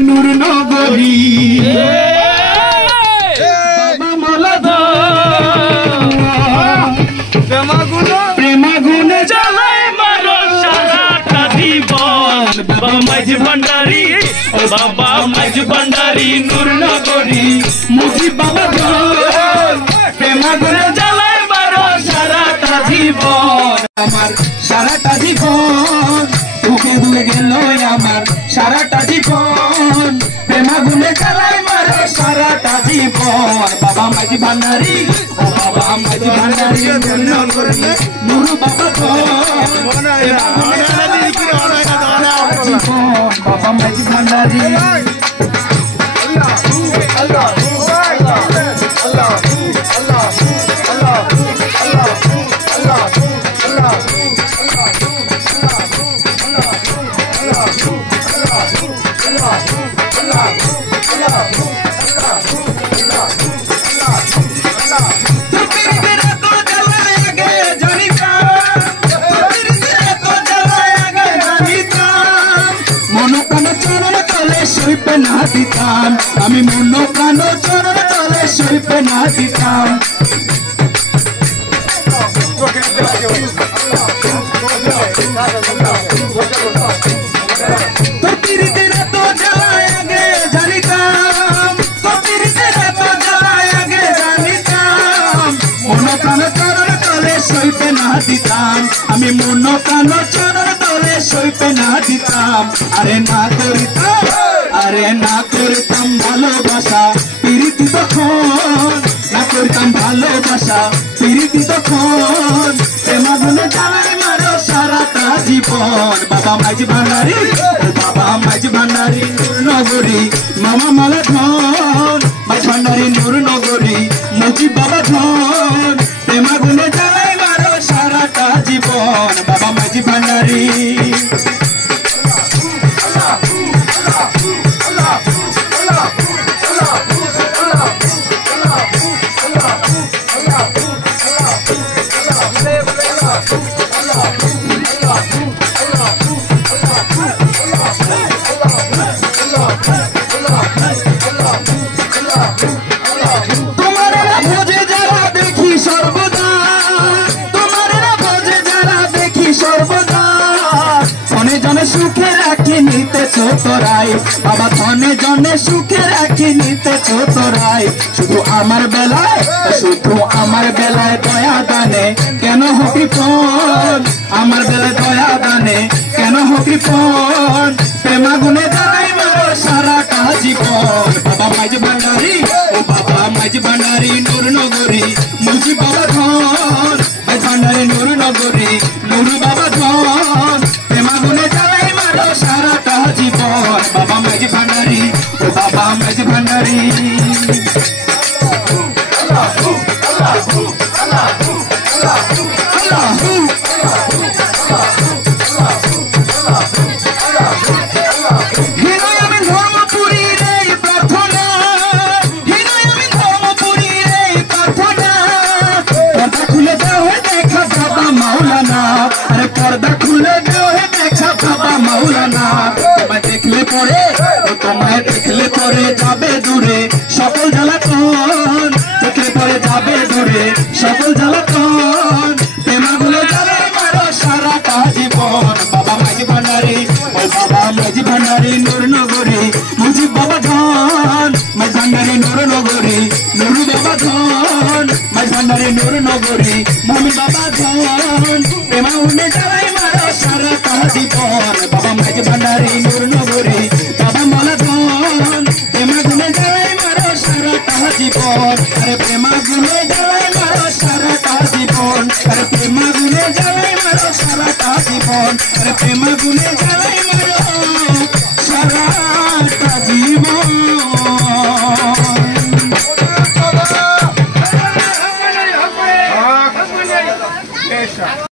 নূর নগরী বাবা মলাধর প্রেমাগুনে জ্বালায় মারো সারাটা জীবন বাবা মাঝ ভান্ডারী ও বাবা মাঝ ভান্ডারী নূর নগরী মুজি বাবা ধর প্রেমাগুনে জ্বালায় মারো সারাটা জীবন আমার সারাটা জীবন তোকে দূরে গেল আমার সারাটা জীবন প্রেমাগুনে জ্বালায় মারো সারাটা জীবন বাবা মাঝ ভান্ডারী ও বাবা মাঝ ভান্ডারী নূর নগরী নূর বাবা বাবা মাঝ ভান্ডারী না দিতাম আমি মন প্রাণ চরণ তলে সইপে না দিতাম তোর পিরিতের এত জ্বালায় আগে জানিতাম তোর পিরিতের এত জ্বালায় আগে জানিতাম মন প্রাণ চরণ তলে সইপে না দিতাম আমি মন প্রাণ চরণ তলে সইপে না দিতাম আরে না করিতাম আরে না করতাম ভালোবাসা প্রীতি তখন না করতাম ভালোবাসা প্রীতি তখন প্রেমাগুনে জ্বালায় মারো সারাটা জীবন বাবা মাঝ ভান্ডারী বাবা মাঝ ভান্ডারী নূর নগরী মামা মালা ধন মাঝ ভান্ডারী নূর নগরী মুজি বাবা ধন প্রেমাগুনে জ্বালায় মারো সারাটা জীবন বাবা মাঝ ভান্ডারী সুখে রাখি নিতে ছোটরাই বাবা ধনে জনে সুখে রাখি নিতে ছোটরাই শুধু আমার বেলায় দয়া দানে কেন হবি ফোন আমার বেলায় দয়া দানে কেন হবি ফোন প্রেমাগুনে জ্বালাই মারো সারাটা জীবন বাবা মাঝ ভান্ডারী ও বাবা মাঝ ভান্ডারী নূর নগরী মুজি বাবা ধন মাঝ ভান্ডারী নূর নগরী নূর বাবা ধন প্রেমাগুনে জ্বালাই মারো সারাটা জীবন বাবা মাঝ ভান্ডারী ও বাবা মাঝ ভান্ডারী पर्दा खुले जो है देखा बाबा मौलाना তোমায় দেখলে পরে যাবে দূরে সকল জ্বালাতন দেখলে পরে যাবে দূরে সকল জ্বালাতন প্রেমাগুলো জ্বালায় মারো সারাটা জীবন বাবা মাঝ ভান্ডারী ও বাবা মাঝ ভান্ডারী নূর নগরী মুজি বাবা ধন মাঝ ভান্ডারী নূর নগরী নূর বাবা ধন মাঝ ভান্ডারী নূর নগরী মমি বাবা ধন প্রেমাগুলো জ্বালায় মারো সারাটা জীবন বাবা মাঝ ভান্ডারী নূর নগরী বাবা মলাধন প্রেমাগুনে জ্বালায় মারো সারাটা জীবন আরে প্রেমাগুনে জ্বালায় মারো সারাটা জীবন আরে প্রেমাগুনে জ্বালায় মারো সারাটা জীবন আরে প্রেমাগুনে জ্বালায় মারো